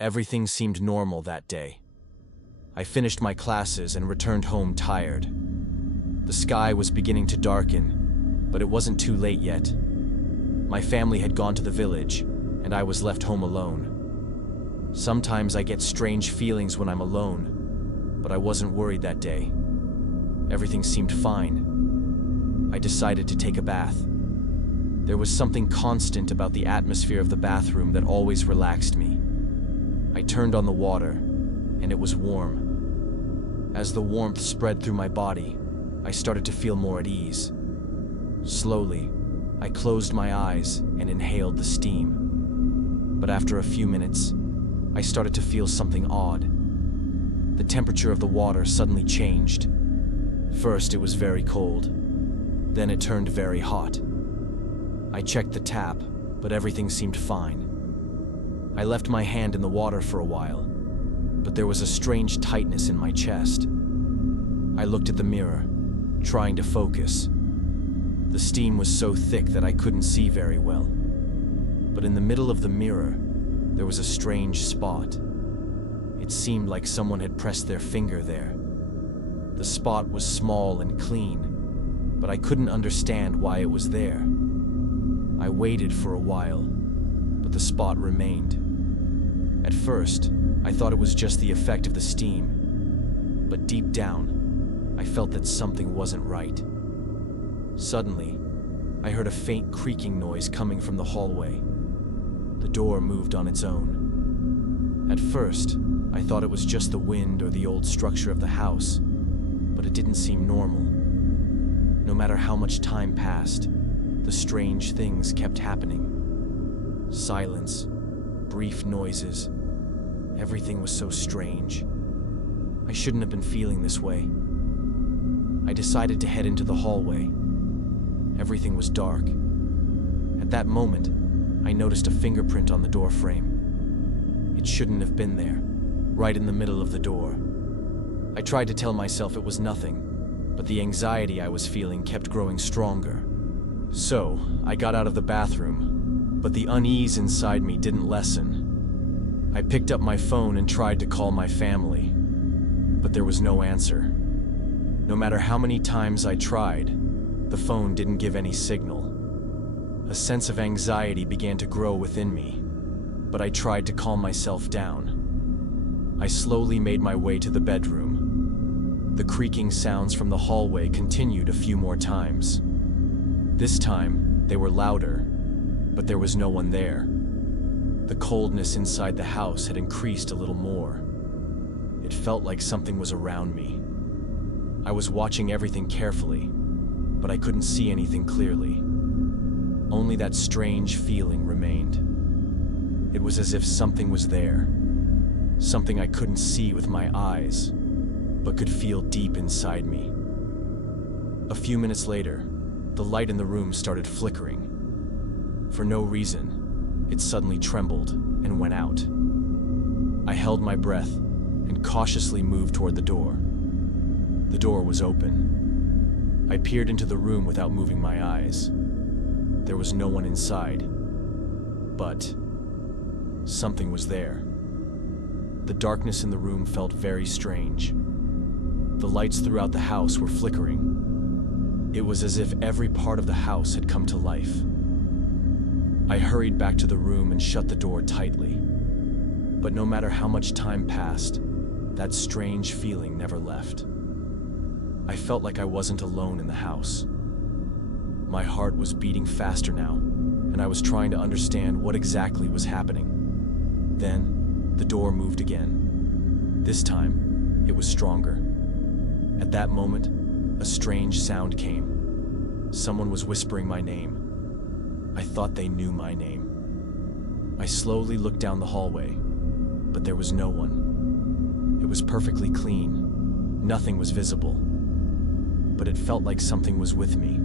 Everything seemed normal that day. I finished my classes and returned home tired. The sky was beginning to darken, but it wasn't too late yet. My family had gone to the village, and I was left home alone. Sometimes I get strange feelings when I'm alone, but I wasn't worried that day. Everything seemed fine. I decided to take a bath. There was something constant about the atmosphere of the bathroom that always relaxed me. I turned on the water, and it was warm. As the warmth spread through my body, I started to feel more at ease. Slowly, I closed my eyes and inhaled the steam. But after a few minutes, I started to feel something odd. The temperature of the water suddenly changed. First, it was very cold. Then it turned very hot. I checked the tap, but everything seemed fine. I left my hand in the water for a while, but there was a strange tightness in my chest. I looked at the mirror, trying to focus. The steam was so thick that I couldn't see very well. But in the middle of the mirror, there was a strange spot. It seemed like someone had pressed their finger there. The spot was small and clean, but I couldn't understand why it was there. I waited for a while, but the spot remained. At first, I thought it was just the effect of the steam, but deep down, I felt that something wasn't right. Suddenly, I heard a faint creaking noise coming from the hallway. The door moved on its own. At first, I thought it was just the wind or the old structure of the house, but it didn't seem normal. No matter how much time passed, the strange things kept happening. Silence, brief noises. Everything was so strange. I shouldn't have been feeling this way. I decided to head into the hallway. Everything was dark. At that moment, I noticed a fingerprint on the door frame. It shouldn't have been there, right in the middle of the door. I tried to tell myself it was nothing, but the anxiety I was feeling kept growing stronger. So, I got out of the bathroom, but the unease inside me didn't lessen. I picked up my phone and tried to call my family, but there was no answer. No matter how many times I tried, the phone didn't give any signal. A sense of anxiety began to grow within me, but I tried to calm myself down. I slowly made my way to the bedroom. The creaking sounds from the hallway continued a few more times. This time, they were louder, but there was no one there. The coldness inside the house had increased a little more. It felt like something was around me. I was watching everything carefully, but I couldn't see anything clearly. Only that strange feeling remained. It was as if something was there, something I couldn't see with my eyes, but could feel deep inside me. A few minutes later, the light in the room started flickering. For no reason, it suddenly trembled and went out. I held my breath and cautiously moved toward the door. The door was open. I peered into the room without moving my eyes. There was no one inside, but something was there. The darkness in the room felt very strange. The lights throughout the house were flickering. It was as if every part of the house had come to life. I hurried back to the room and shut the door tightly. But no matter how much time passed, that strange feeling never left. I felt like I wasn't alone in the house. My heart was beating faster now, and I was trying to understand what exactly was happening. Then, the door moved again. This time, it was stronger. At that moment, a strange sound came. Someone was whispering my name. I thought they knew my name. I slowly looked down the hallway, but there was no one. It was perfectly clean. Nothing was visible. But it felt like something was with me,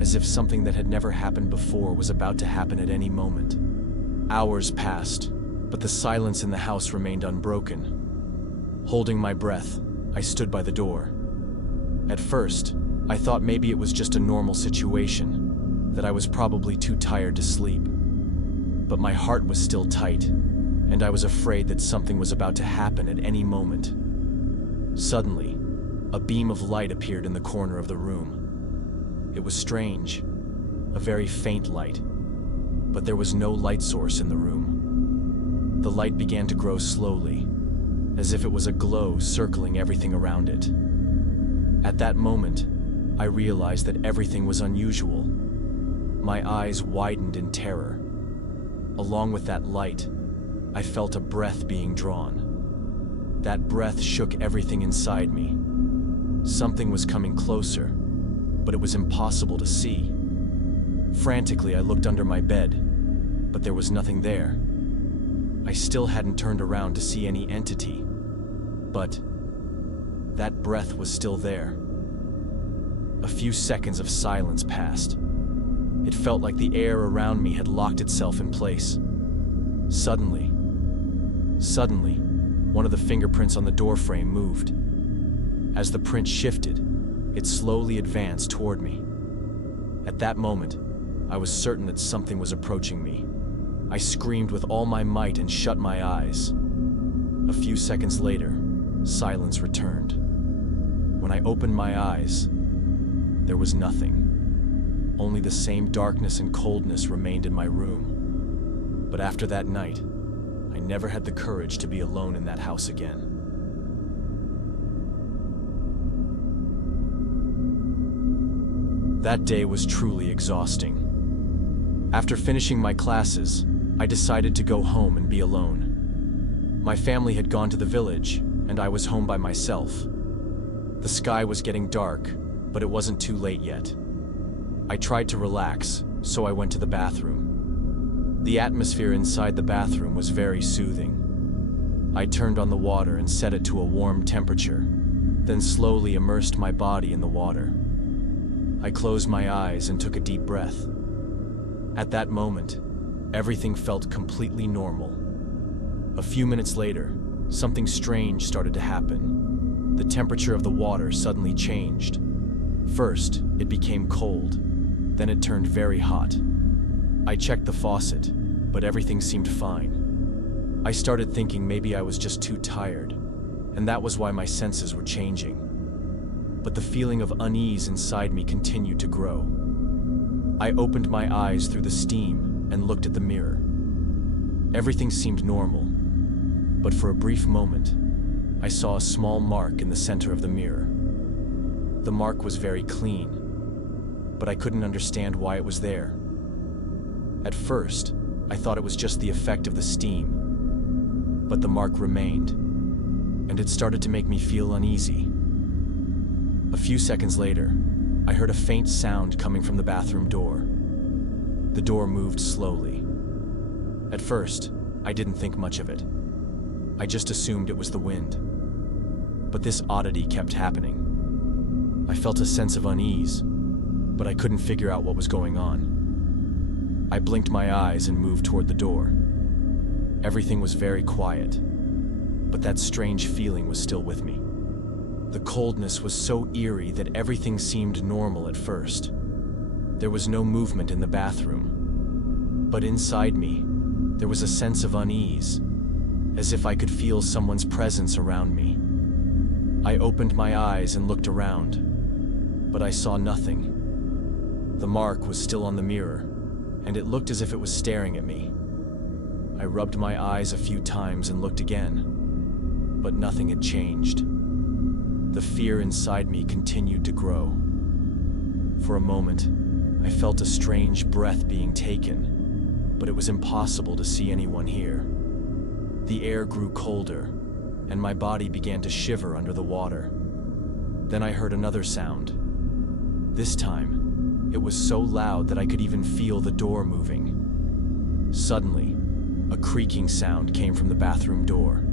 as if something that had never happened before was about to happen at any moment. Hours passed, but the silence in the house remained unbroken. Holding my breath, I stood by the door. At first, I thought maybe it was just a normal situation, that I was probably too tired to sleep. But my heart was still tight. and I was afraid that something was about to happen at any moment. Suddenly, a beam of light appeared in the corner of the room. It was strange, a very faint light, but there was no light source in the room. The light began to grow slowly, as if it was a glow circling everything around it. At that moment, I realized that everything was unusual. My eyes widened in terror. Along with that light, I felt a breath being drawn. That breath shook everything inside me. Something was coming closer, but it was impossible to see. Frantically, I looked under my bed, but there was nothing there. I still hadn't turned around to see any entity, but that breath was still there. A few seconds of silence passed. It felt like the air around me had locked itself in place. Suddenly, one of the fingerprints on the doorframe moved. As the print shifted, it slowly advanced toward me. At that moment, I was certain that something was approaching me. I screamed with all my might and shut my eyes. A few seconds later, silence returned. When I opened my eyes, there was nothing. Only the same darkness and coldness remained in my room. But after that night, I never had the courage to be alone in that house again. That day was truly exhausting. After finishing my classes, I decided to go home and be alone. My family had gone to the village, and I was home by myself. The sky was getting dark, but it wasn't too late yet. I tried to relax, so I went to the bathroom. The atmosphere inside the bathroom was very soothing. I turned on the water and set it to a warm temperature, then slowly immersed my body in the water. I closed my eyes and took a deep breath. At that moment, everything felt completely normal. A few minutes later, something strange started to happen. The temperature of the water suddenly changed. First, it became cold, then it turned very hot. I checked the faucet, but everything seemed fine. I started thinking maybe I was just too tired, and that was why my senses were changing. But the feeling of unease inside me continued to grow. I opened my eyes through the steam and looked at the mirror. Everything seemed normal, but for a brief moment, I saw a small mark in the center of the mirror. The mark was very clean, but I couldn't understand why it was there. At first, I thought it was just the effect of the steam, but the mark remained, and it started to make me feel uneasy. A few seconds later, I heard a faint sound coming from the bathroom door. The door moved slowly. At first, I didn't think much of it. I just assumed it was the wind. But this oddity kept happening. I felt a sense of unease, but I couldn't figure out what was going on. I blinked my eyes and moved toward the door. Everything was very quiet, but that strange feeling was still with me. The coldness was so eerie that everything seemed normal at first. There was no movement in the bathroom, but inside me, there was a sense of unease, as if I could feel someone's presence around me. I opened my eyes and looked around, but I saw nothing. The mark was still on the mirror, and it looked as if it was staring at me. I rubbed my eyes a few times and looked again, but nothing had changed. The fear inside me continued to grow. For a moment, I felt a strange breath being taken, but it was impossible to see anyone here. The air grew colder, and my body began to shiver under the water. Then I heard another sound. This time, it was so loud that I could even feel the door moving. Suddenly, a creaking sound came from the bathroom door.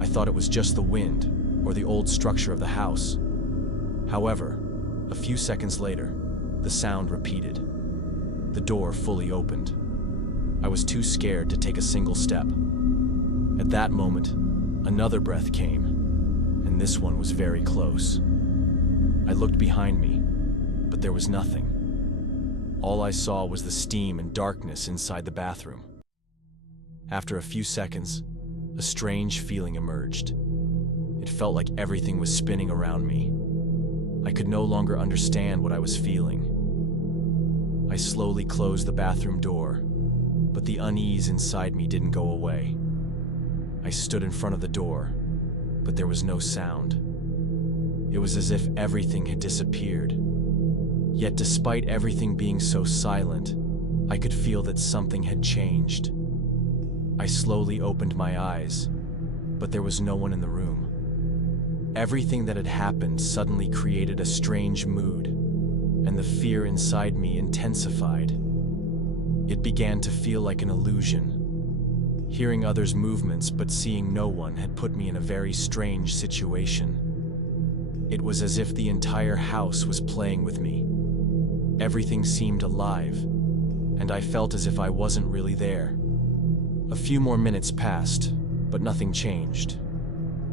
I thought it was just the wind, or the old structure of the house. However, a few seconds later, the sound repeated. The door fully opened. I was too scared to take a single step. At that moment, another breath came, and this one was very close. I looked behind me, but there was nothing. All I saw was the steam and darkness inside the bathroom. After a few seconds, a strange feeling emerged. It felt like everything was spinning around me. I could no longer understand what I was feeling. I slowly closed the bathroom door, but the unease inside me didn't go away. I stood in front of the door, but there was no sound. It was as if everything had disappeared. Yet despite everything being so silent, I could feel that something had changed. I slowly opened my eyes, but there was no one in the room. Everything that had happened suddenly created a strange mood, and the fear inside me intensified. It began to feel like an illusion. Hearing others' movements but seeing no one had put me in a very strange situation. It was as if the entire house was playing with me. Everything seemed alive, and I felt as if I wasn't really there. A few more minutes passed, but nothing changed.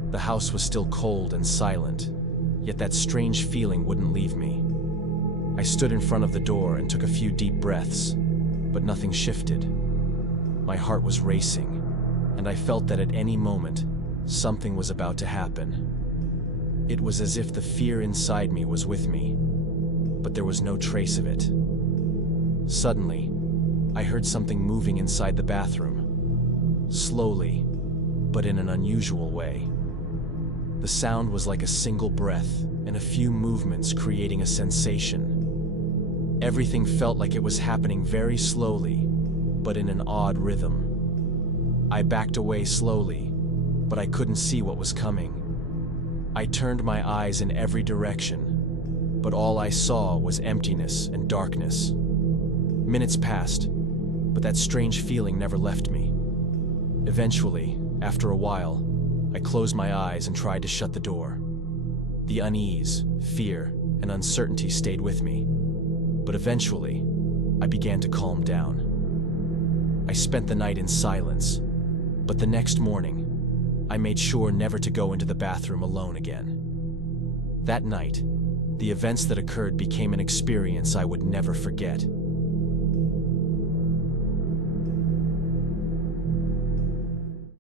The house was still cold and silent, yet that strange feeling wouldn't leave me. I stood in front of the door and took a few deep breaths, but nothing shifted. My heart was racing, and I felt that at any moment, something was about to happen. It was as if the fear inside me was with me, but there was no trace of it. Suddenly, I heard something moving inside the bathroom. Slowly, but in an unusual way. The sound was like a single breath and a few movements creating a sensation. Everything felt like it was happening very slowly, but in an odd rhythm. I backed away slowly, but I couldn't see what was coming. I turned my eyes in every direction, but all I saw was emptiness and darkness. Minutes passed, but that strange feeling never left me. Eventually, after a while, I closed my eyes and tried to shut the door. The unease, fear, and uncertainty stayed with me, but eventually, I began to calm down. I spent the night in silence, but the next morning, I made sure never to go into the bathroom alone again. That night, the events that occurred became an experience I would never forget.